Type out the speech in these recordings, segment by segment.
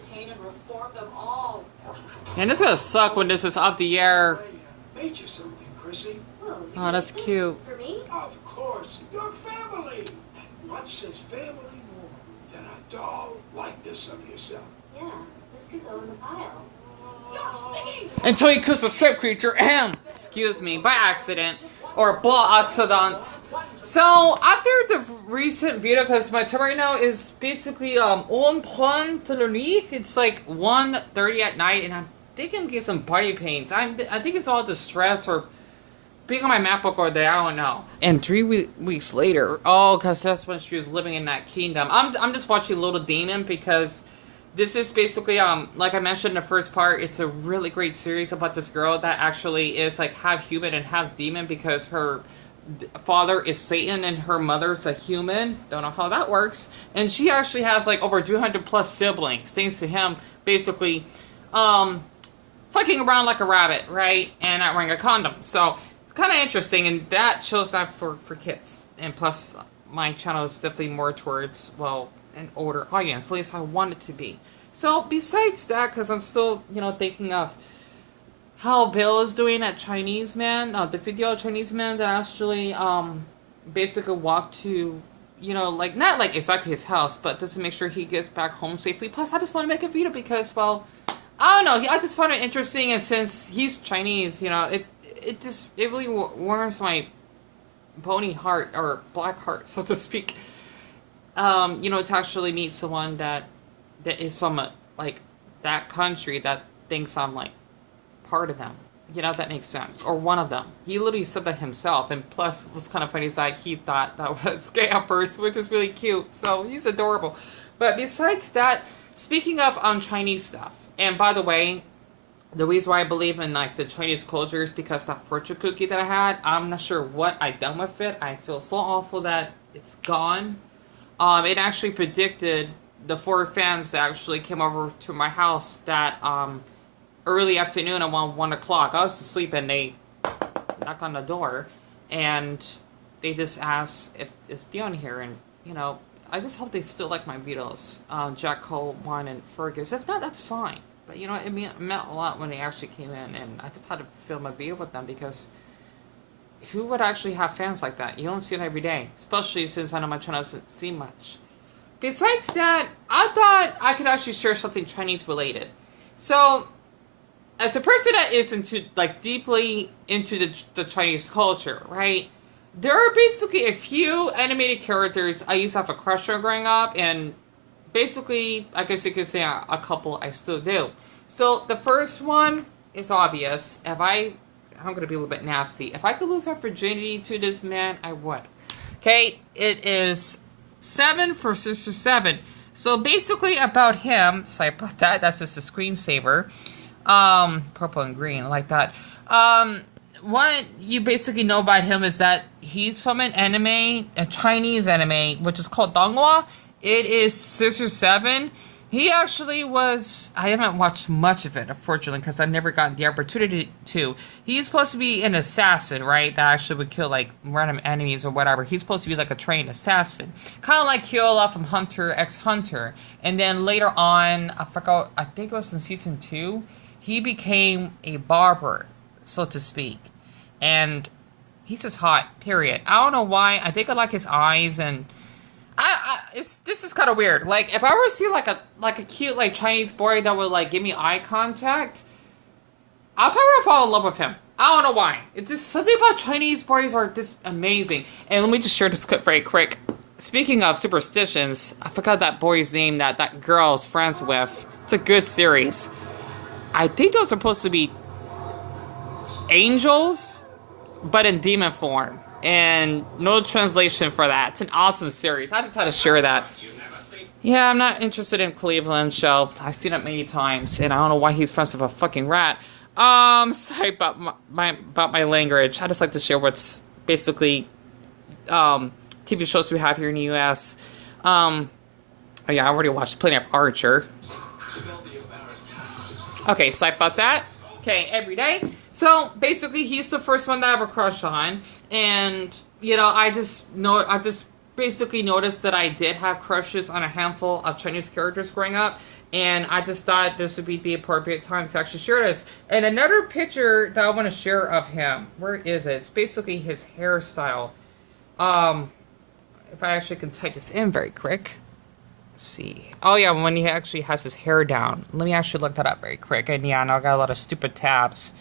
detain and reform them all. And it's gonna suck when this is off the air. Made you something, Chrissy. Oh, that's cute. For me? Of course, your family. And what says family more than a doll like this of yourself? Yeah, this could go in the pile. You're singing! Until you kiss a strip creature, excuse me, by accident. Or by accident. So, after the recent video, because my time right now is basically, on point underneath. It's like 1:30 at night, and I think I'm getting some body pains. I think it's all the stress or being on my MacBook all day, I don't know. And 3 weeks later, oh, because that's when she was living in that kingdom. I'm just watching Little Demon because this is basically, like I mentioned in the first part, it's a really great series about this girl that actually is like half human and half demon because her father is Satan and her mother's a human. Don't know how that works. And she actually has like over 200 plus siblings, thanks to him basically fucking around like a rabbit, right? And not wearing a condom. So, kind of interesting, and that shows that for kids. And plus, my channel is definitely more towards, well, an older audience. At least I want it to be. So, besides that, because I'm still, you know, thinking of how Bill is doing at Chinese Man, the video Chinese Man that actually, basically walked to, you know, like, not like exactly his house, but just to make sure he gets back home safely. Plus, I just want to make a video because, well, I don't know, I just find it interesting, and since he's Chinese, you know, it really warms my bony heart, or black heart, so to speak, you know, to actually meet someone that is from, like, that country that thinks I'm, like, part of them. You know, if that makes sense. Or one of them. He literally said that himself, and plus, what's kind of funny is that he thought that was gay at first, which is really cute, so he's adorable. But besides that, speaking of Chinese stuff, and by the way, the reason why I believe in like the Chinese culture is because that fortune cookie that I had, I'm not sure what I done with it. I feel so awful that it's gone. It actually predicted the 4 fans that actually came over to my house that early afternoon around 1 o'clock. I was asleep and they knocked on the door and they just asked if it's Deon here, and you know, I just hope they still like my videos. Jack Cole, Juan, and Fergus. If not, that's fine. But you know, it meant a lot when they actually came in, and I just had to film a video with them because who would actually have fans like that? You don't see it every day, especially since I know my channel doesn't see much. Besides that, I thought I could actually share something Chinese related. So, as a person that is into like deeply into the Chinese culture, right? There are basically a few animated characters I used to have a crush on growing up, and basically, I guess you could say a couple I still do. So, the first one is obvious. I'm going to be a little bit nasty. If I could lose my virginity to this man, I would. Okay, it is 7 for Scissor Seven. So, basically about him, sorry about that, that's just a screensaver. Purple and green, I like that. What you basically know about him is that he's from an anime, a Chinese anime, which is called Donghua. It is Scissor Seven. He actually was, I haven't watched much of it, unfortunately, because I never got the opportunity to. He's supposed to be an assassin, right? That actually would kill, like, random enemies or whatever. He's supposed to be, like, a trained assassin. Kind of like Kyola from Hunter x Hunter. And then later on, I forgot, I think it was in Season 2, he became a barber, so to speak. And he's just hot, period. I don't know why. I think I like his eyes, and this is kind of weird. Like, if I were to see like a cute like Chinese boy that would like give me eye contact, I'll probably fall in love with him. I don't know why. It's just something about Chinese boys are just amazing. And let me just share this clip very quick. Speaking of superstitions, I forgot that boy's name that girl's friends with. It's a good series. I think those are supposed to be angels, but in demon form. And no translation for that. It's an awesome series. I just had to share that. Yeah, I'm not interested in Cleveland show. I've seen it many times, and I don't know why he's friends with a fucking rat. Sorry about my language. I just like to share what's basically TV shows we have here in the U.S. Oh yeah, I already watched plenty of Archer. Okay, sorry about that. Okay, every day. So, basically, he's the first one that I have a crush on. And, you know, I just basically noticed that I did have crushes on a handful of Chinese characters growing up, and I just thought this would be the appropriate time to actually share this. And another picture that I want to share of him, where is it? It's basically his hairstyle. If I actually can type this in very quick. Let's see. Oh yeah, when he actually has his hair down. Let me actually look that up very quick. And yeah, now I got a lot of stupid tabs.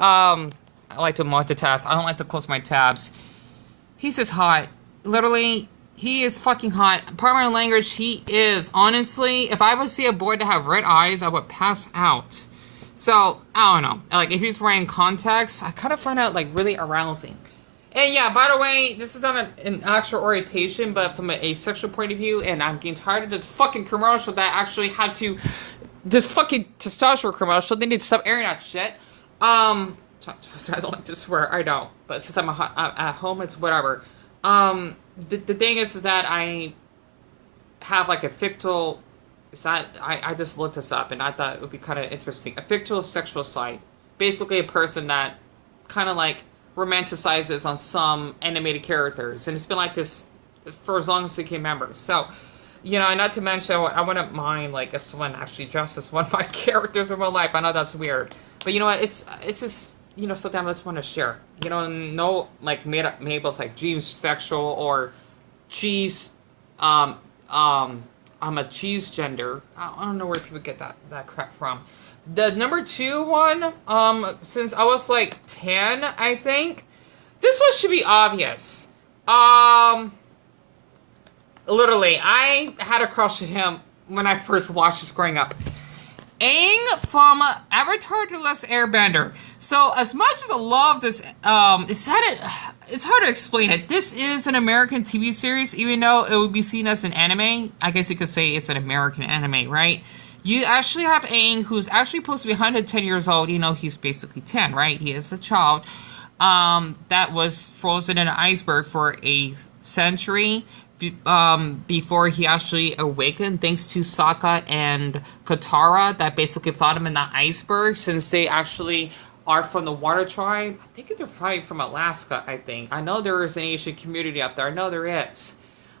I like to multitask. I don't like to close my tabs. He's just hot. Literally, he is fucking hot. Part of my language, he is. Honestly, if I would see a boy that have red eyes, I would pass out. So, I don't know. Like, if he's wearing contacts, I kind of find out, like, really arousing. And yeah, by the way, this is not an actual orientation, but from a sexual point of view, and I'm getting tired of this fucking commercial that actually had to... This fucking testosterone commercial, they need to stop airing that shit. I don't like to swear, I don't. But since I'm at home, it's whatever. The thing is that I have like a fictal... I just looked this up, and I thought it would be kind of interesting. A fictal sexual site. Basically a person that kind of like... romanticizes on some animated characters, and it's been like this for as long as I can remember. So, you know, not to mention, I wouldn't mind like if someone actually dresses one of my characters in real life. I know that's weird, but you know what? It's just, you know, something I just want to share. You know, no like made up labels like Jeans sexual or cheese. I'm a cheese gender. I don't know where people get that crap from. The number 2 one, since I was like 10, I think, this one should be obvious. Literally, I had a crush on him when I first watched this growing up. Aang from Avatar: The Last Airbender. So, as much as I love this, it's hard to explain it. This is an American TV series, even though it would be seen as an anime. I guess you could say it's an American anime, right? You actually have Aang, who's actually supposed to be 110 years old. You know, he's basically 10, right? He is a child that was frozen in an iceberg for a century before he actually awakened, thanks to Sokka and Katara that basically found him in the iceberg, since they actually are from the Water Tribe. I think they're probably from Alaska, I think. I know there is an Asian community up there. I know there is.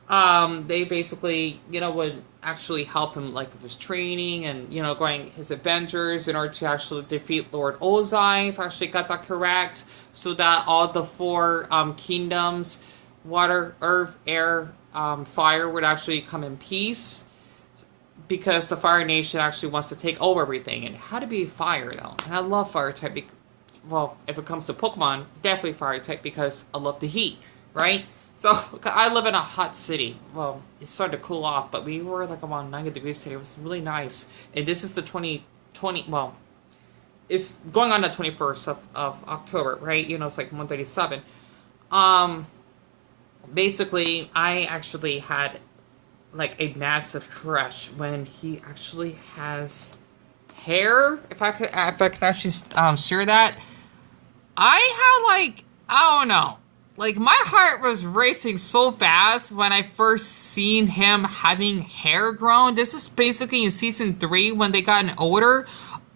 They basically, you know, would actually help him, like, with his training and, you know, going his adventures in order to actually defeat Lord Ozai, if I actually got that correct, so that all the 4 kingdoms, water, earth, air, fire, would actually come in peace, because the Fire Nation actually wants to take over everything, and it had to be fire, though, and I love fire type, well, if it comes to Pokemon, definitely fire type, because I love the heat, right? So, I live in a hot city. Well, it started to cool off, but we were like around 90 degrees today. It was really nice. And this is the 2020, well, it's going on the 21st of October, right? You know, it's like 1:37. Basically, I actually had like a massive crush when he actually has hair. If I could actually share that. I had like, I don't know. Like, my heart was racing so fast when I first seen him having hair grown. This is basically in season 3 when they gotten older.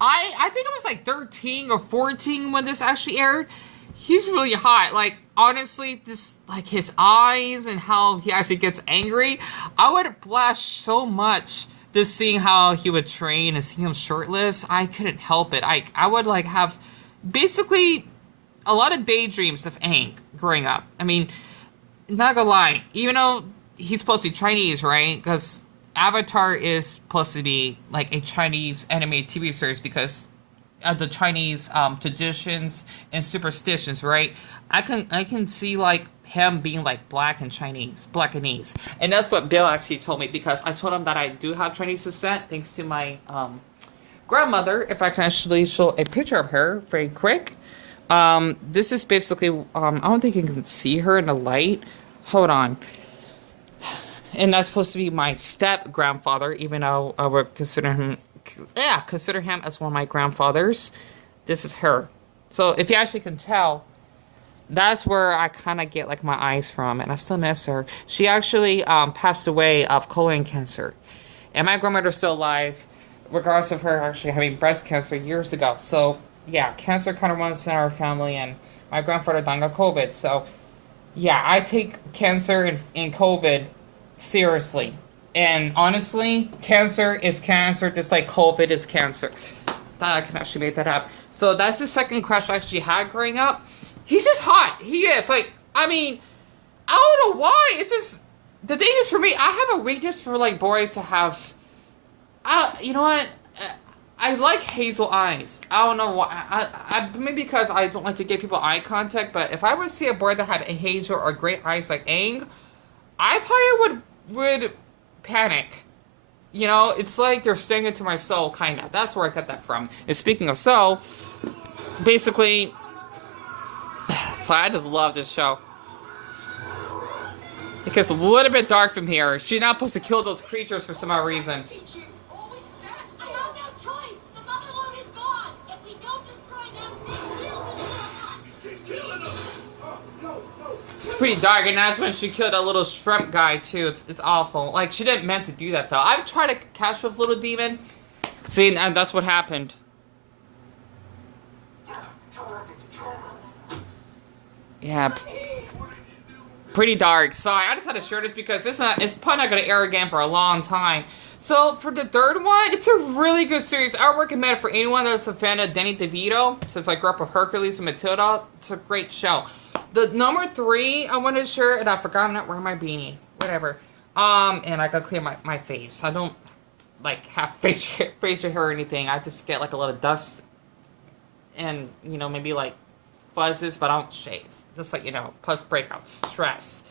I think I was like 13 or 14 when this actually aired. He's really hot. Like, honestly, this, like, his eyes and how he actually gets angry. I would blush so much just seeing how he would train and seeing him shirtless. I couldn't help it. I would, like, have basically a lot of daydreams of Aang growing up. I mean, not gonna lie, even though he's supposed to be Chinese, right? Because Avatar is supposed to be like a Chinese animated TV series because of the Chinese traditions and superstitions, right? I can see like him being like black and Blackanese. And that's what Bill actually told me, because I told him that I do have Chinese descent thanks to my grandmother. If I can actually show a picture of her very quick. This is basically, I don't think you can see her in the light. Hold on. And that's supposed to be my step-grandfather, even though I would consider him as one of my grandfathers. This is her. So, if you actually can tell, that's where I kind of get, like, my eyes from, and I still miss her. She actually, passed away of colon cancer. And my grandmother's still alive, regardless of her actually having breast cancer years ago. So, yeah, cancer kind of runs in our family, and my grandfather died of COVID, so Yeah, I take cancer and COVID seriously. And honestly, cancer is cancer just like COVID is cancer. Thought I can actually make that up. So that's the second crush I actually had growing up. He's just hot. He is. Like, I mean, I don't know why. It's just, the thing is for me, I have a weakness for like boys to have, you know what? I like hazel eyes. I don't know why. Maybe because I don't like to give people eye contact, but if I would see a boy that had a hazel or great eyes like Aang, I probably would panic. You know, it's like they're staring into my soul, kind of. That's where I got that from. And speaking of soul, basically, so I just love this show. It gets a little bit dark from here. She's not supposed to kill those creatures for some odd reason. I have no choice. The mother lode is gone. If we don't destroy them, they will destroy us. She's killing us. No. It's pretty dark, and that's when she killed a little shrimp guy too. It's awful. Like, she didn't meant to do that though. I've tried to catch with little demon. See, and that's what happened. Yeah, pretty dark. Sorry, I just had to share this because it's probably not gonna air again for a long time. So for the third one, it's a really good series. I recommend it for anyone that's a fan of Danny DeVito. Since I grew up with Hercules and Matilda, it's a great show. The number 3 I wanted to share, and I forgot I'm not wearing my beanie. Whatever. And I gotta clear my face. I don't like have facial hair or anything. I just get like a lot of dust and, you know, maybe like fuzzes, but I don't shave. Just like, you know, plus breakouts, stress.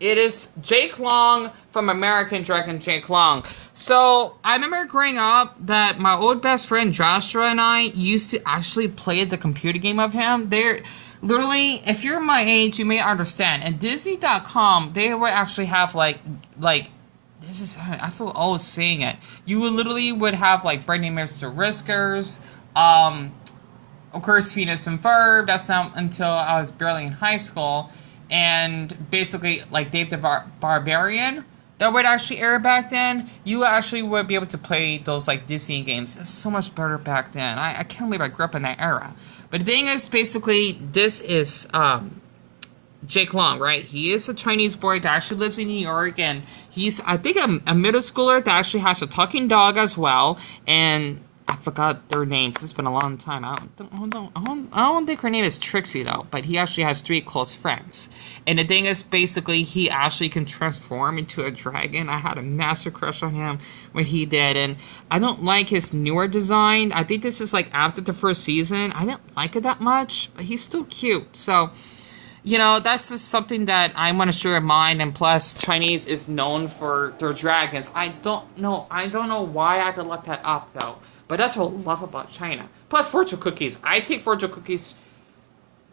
It is Jake Long from American Dragon Jake Long. So, I remember growing up that my old best friend Joshua and I used to actually play the computer game of him. They're literally, if you're my age, you may understand. And Disney.com, they would actually have like, this is, I feel old saying it. You would have like Brand New Mr. Riskers, of course, Phineas and Ferb. That's not until I was barely in high school. And basically, like Dave the Barbarian, that would actually air back then. You actually would be able to play those like Disney games. It's so much better back then. I can't believe I grew up in that era. But the thing is, basically, this is Jake Long, right? He is a Chinese boy that actually lives in New York, and he's, I think, a middle schooler that actually has a talking dog as well. And I forgot their names. It's been a long time. I don't think her name is Trixie, though. But he actually has 3 close friends. And the thing is, basically, he actually can transform into a dragon. I had a massive crush on him when he did. And I don't like his newer design. I think this is, like, after the first season. I didn't like it that much. But he's still cute. So, you know, that's just something that I want to share in mind. And plus, Chinese is known for their dragons. I don't know why I could look that up, though. But that's what I love about China. Plus, fortune cookies. I take fortune cookies.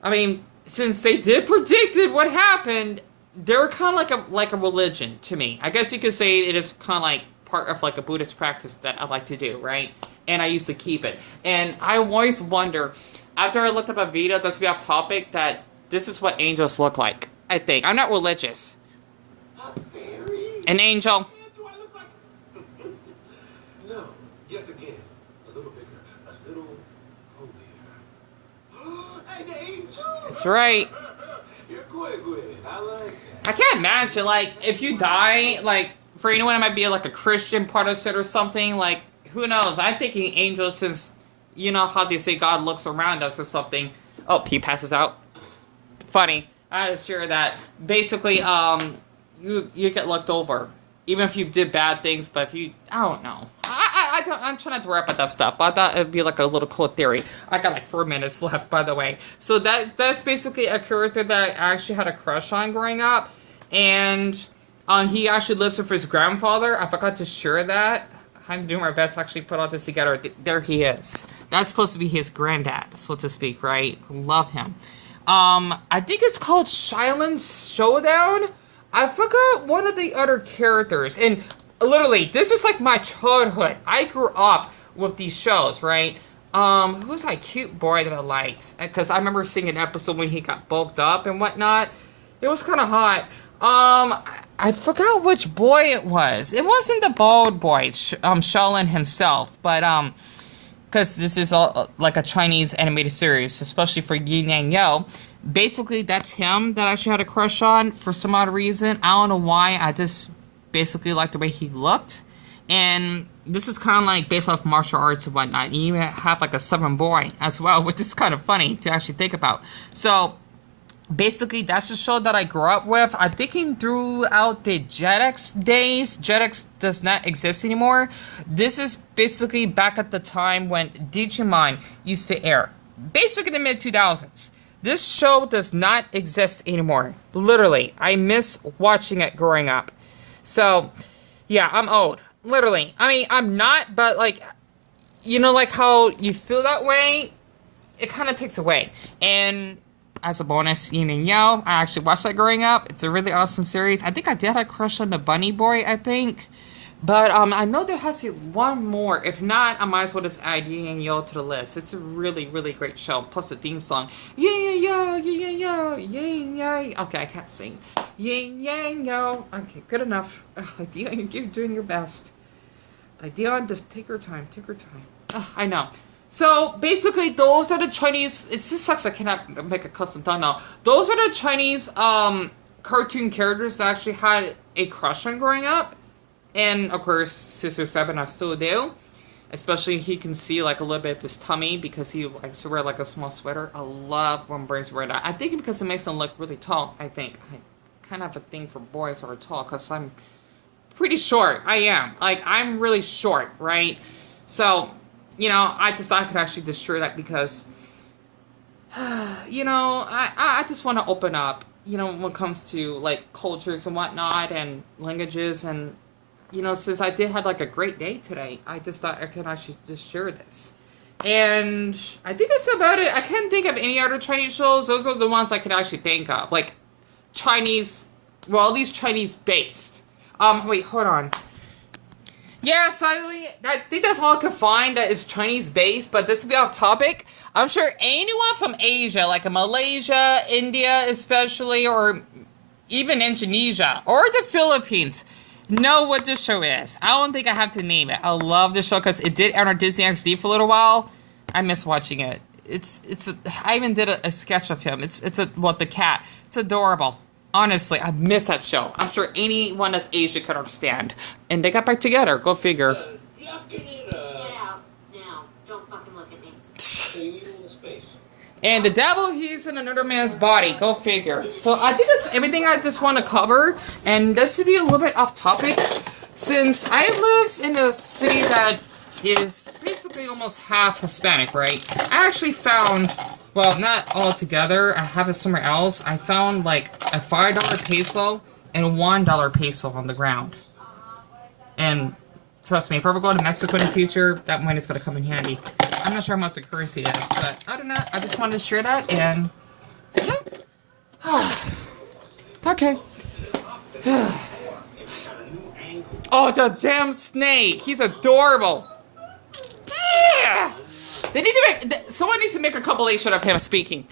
I mean, since they did predicted what happened, they're kind of like a religion to me. I guess you could say it is kind of like part of like a Buddhist practice that I like to do, right? And I used to keep it. And I always wonder, after I looked up a video that's be off topic, that this is what angels look like. I think. I'm not religious. A fairy? An angel. Do I look like... No. Yes, again. A little bigger. A little holier. An angel? That's right. You're good. I like that. I can't imagine, like, if you die, like, for anyone, it might be, like, a Christian Protestant or something, like, who knows? I'm thinking angels since, you know how they say God looks around us or something. Oh, he passes out. Funny. I'm sure that, basically, you get looked over. Even if you did bad things, but if you, I don't know. I'm trying not to worry about that stuff, but I thought it'd be like a little cool theory. I got like 4 minutes left, by the way. So that's basically a character that I actually had a crush on growing up. And he actually lives with his grandfather. I forgot to share that. I'm doing my best to actually put all this together. There he is. That's supposed to be his granddad, so to speak, right? Love him. I think it's called Xiaolin Showdown. I forgot one of the other characters. And literally, this is like my childhood. I grew up with these shows, right? Who's that cute boy that I liked? Because I remember seeing an episode when he got bulked up and whatnot. It was kind of hot. I forgot which boy it was. It wasn't the bald boy, Xiaolin himself. But, because this is all like a Chinese animated series, especially for Yin-Yang Yo. basically that's him that I actually had a crush on for some odd reason. I don't know why. I just basically liked the way he looked. And this is kind of like based off martial arts and whatnot. And you have like a Southern boy as well, which is kind of funny to actually think about. So basically, that's the show that I grew up with. I'm thinking throughout the Jetix days. Jetix does not exist anymore. This is basically back at the time when Digimon used to air. Basically in the mid-2000s. This show does not exist anymore. Literally. I miss watching it growing up. So, yeah, I'm old. Literally. I mean, I'm not, but like, you know, like how you feel that way, it kind of takes away. And as a bonus, Yin-Yang, I actually watched that growing up. It's a really awesome series. I think I did have a crush on the Bunny Boy, I think. But I know there has to be one more. If not, I might as well just add Yin-Yang to the list. It's a really, really great show. Plus the theme song. Yin-Yang, Yin-Yang, Yin-Yang. Okay, I can't sing. Yin-Yang. Okay, good enough. Like, Deon, you're doing your best. Like, Deon, just take your time. Take your time. I know. So, basically, those are the Chinese... It just sucks I cannot make a custom thumbnail. Those are the Chinese cartoon characters that I actually had a crush on growing up. And, of course, Scissor Seven I still do. Especially he can see, like, a little bit of his tummy because he likes to wear, like, a small sweater. I love when boys wear that. I think because it makes them look really tall, I think. I kind of have a thing for boys who are tall because I'm pretty short. I am. Like, I'm really short, right? So, you know, I just thought I could actually destroy that because, you know, I just want to open up, you know, when it comes to, like, cultures and whatnot and languages and... You know, since I did have, like, a great day today, I just thought I could actually just share this. And I think that's about it. I can't think of any other Chinese shows. Those are the ones I can actually think of. Like, Chinese, well, at least Chinese-based. Wait, hold on. Yeah, sadly, I think that's all I could find that is Chinese-based, but this will be off topic. I'm sure anyone from Asia, like Malaysia, India especially, or even Indonesia, or the Philippines, know what this show is. I don't think I have to name it. I love this show because it did air on Disney XD for a little while. I miss watching it. I even did a sketch of him. The cat. It's adorable. Honestly, I miss that show. I'm sure anyone that's Asian could understand. And they got back together. Go figure. Get out now. Don't fucking look at me. And the devil, he's in another man's body. Go figure. So I think that's everything I just want to cover. And this should be a little bit off topic. Since I live in a city that is basically almost half Hispanic, right? I actually found, well, not all together. I have it somewhere else. I found like a $5 peso and a $1 peso on the ground. And trust me, if I ever go to Mexico in the future, that money's going to come in handy. I'm not sure how much the currency is, but I don't know. I just wanted to share that, and yeah. Okay. Oh, the damn snake! He's adorable. Yeah. Someone needs to make a compilation of him speaking.